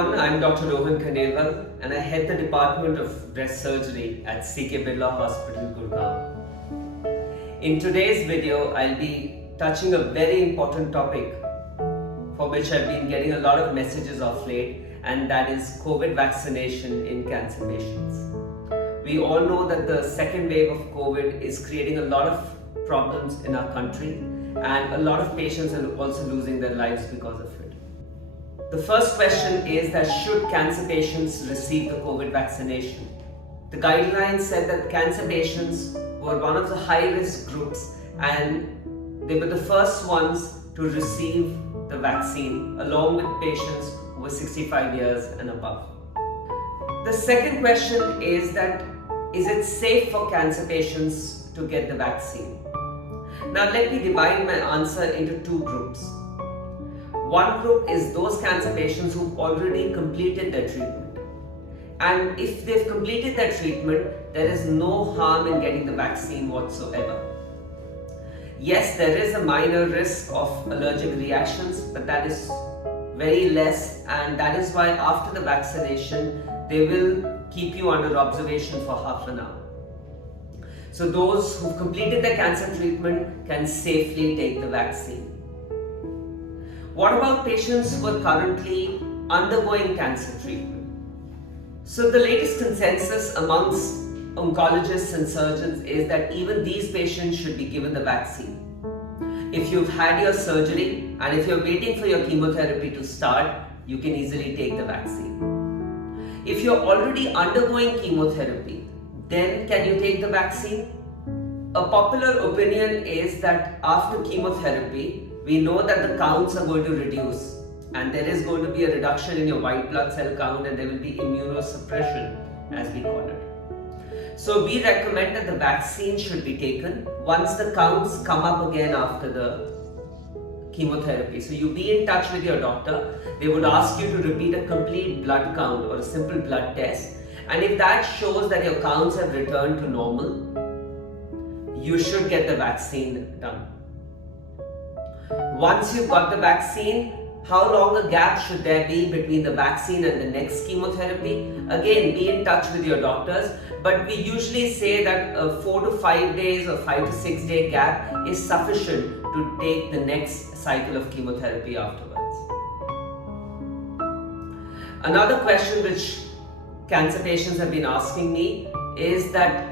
everyone, I'm Dr. Rohan Khandelwal and I head the Department of Breast Surgery at CK Birla Hospital, Gurgaon. In today's video, I'll be touching a very important topic for which I've been getting a lot of messages of late, and that is COVID vaccination in cancer patients. We all know that the second wave of COVID is creating a lot of problems in our country, and a lot of patients are also losing their lives because of it. The first question is that should cancer patients receive the COVID vaccination? The guidelines said that cancer patients were one of the high-risk groups and they were the first ones to receive the vaccine along with patients who were 65 years and above. The second question is that is it safe for cancer patients to get the vaccine? Now let me divide my answer into two groups. One group is those cancer patients who've already completed their treatment. And if they've completed their treatment, there is no harm in getting the vaccine whatsoever. Yes, there is a minor risk of allergic reactions, but that is very less, and that is why after the vaccination, they will keep you under observation for half an hour. So those who've completed their cancer treatment can safely take the vaccine. What about patients who are currently undergoing cancer treatment? So the latest consensus amongst oncologists and surgeons is that even these patients should be given the vaccine. If you've had your surgery and if you're waiting for your chemotherapy to start, you can easily take the vaccine. If you're already undergoing chemotherapy, then can you take the vaccine? A popular opinion is that after chemotherapy, we know that the counts are going to reduce and there is going to be a reduction in your white blood cell count and there will be immunosuppression, as we call it. So we recommend that the vaccine should be taken once the counts come up again after the chemotherapy. So you be in touch with your doctor. They would ask you to repeat a complete blood count or a simple blood test. And if that shows that your counts have returned to normal, you should get the vaccine done. Once you've got the vaccine, how long a gap should there be between the vaccine and the next chemotherapy? Again, be in touch with your doctors, but we usually say that a 4 to 5 days or 5 to 6 day gap is sufficient to take the next cycle of chemotherapy afterwards. Another question which cancer patients have been asking me is that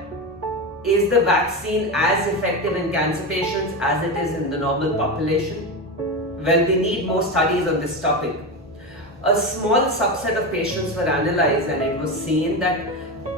is the vaccine as effective in cancer patients as it is in the normal population? Well, we need more studies on this topic. A small subset of patients were analyzed and it was seen that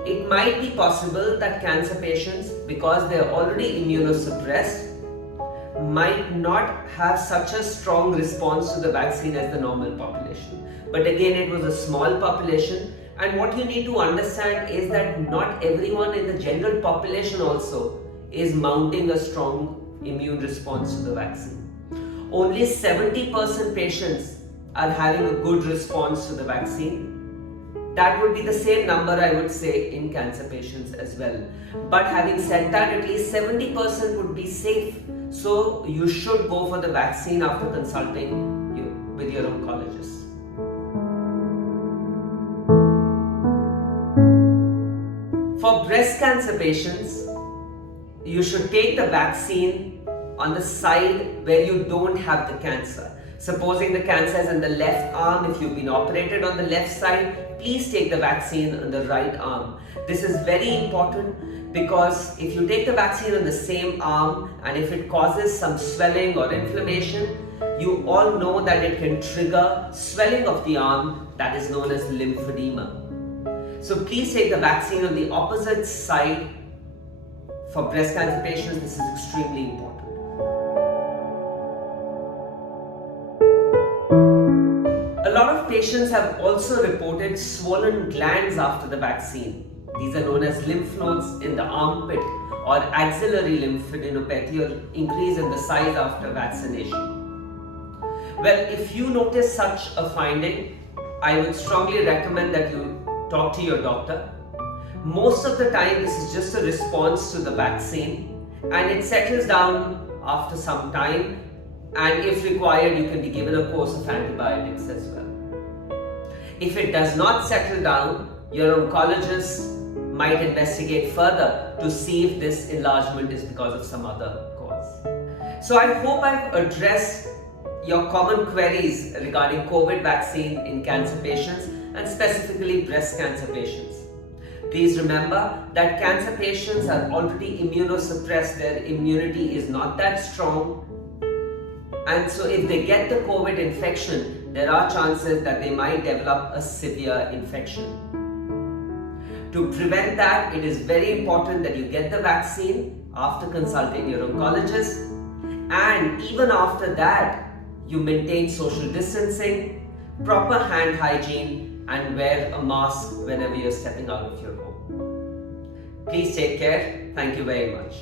it might be possible that cancer patients, because they are already immunosuppressed, might not have such a strong response to the vaccine as the normal population. But again, it was a small population, and what you need to understand is that not everyone in the general population also is mounting a strong immune response to the vaccine. Only 70% patients are having a good response to the vaccine. That would be the same number, I would say, in cancer patients as well. But having said that, at least 70% would be safe. So you should go for the vaccine after consulting with your oncologist. For breast cancer patients, you should take the vaccine on the side where you don't have the cancer. Supposing the cancer is in the left arm, if you've been operated on the left side, please take the vaccine on the right arm. This is very important because if you take the vaccine on the same arm and if it causes some swelling or inflammation, you all know that it can trigger swelling of the arm that is known as lymphedema. So please take the vaccine on the opposite side. For breast cancer patients, this is extremely important. A lot of patients have also reported swollen glands after the vaccine. These are known as lymph nodes in the armpit or axillary lymphadenopathy, or increase in the size after vaccination. Well, if you notice such a finding, I would strongly recommend that you talk to your doctor. Most of the time, this is just a response to the vaccine and it settles down after some time, and if required, you can be given a course of antibiotics as well. If it does not settle down, your oncologist might investigate further to see if this enlargement is because of some other cause. So I hope I've addressed your common queries regarding COVID vaccine in cancer patients and specifically breast cancer patients. Please remember that cancer patients are already immunosuppressed, their immunity is not that strong, and so if they get the COVID infection, there are chances that they might develop a severe infection. To prevent that, it is very important that you get the vaccine after consulting your oncologist, and even after that, you maintain social distancing, proper hand hygiene, and wear a mask whenever you're stepping out of your home. Please take care. Thank you very much.